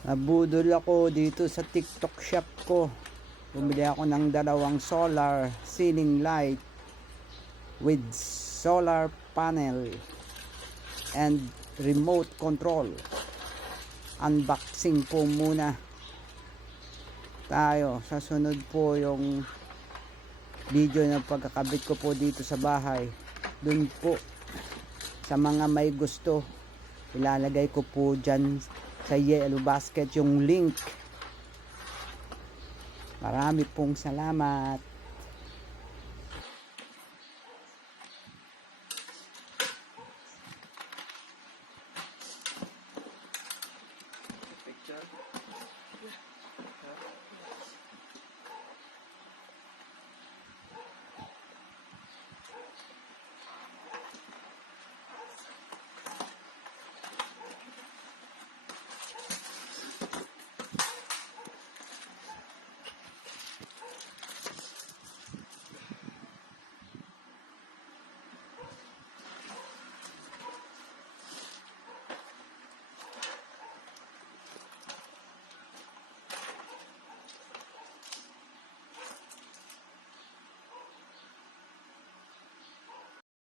Nabudol ako dito sa TikTok shop ko. Bumili ako ng dalawang solar ceiling light with solar panel and remote control. Unboxing po muna tayo. Sa sunod po yung video na pagkakabit ko po dito sa bahay. Dun po sa mga may gusto, ilalagay ko po dyan sa yellow basket yung link. Marami pong salamat.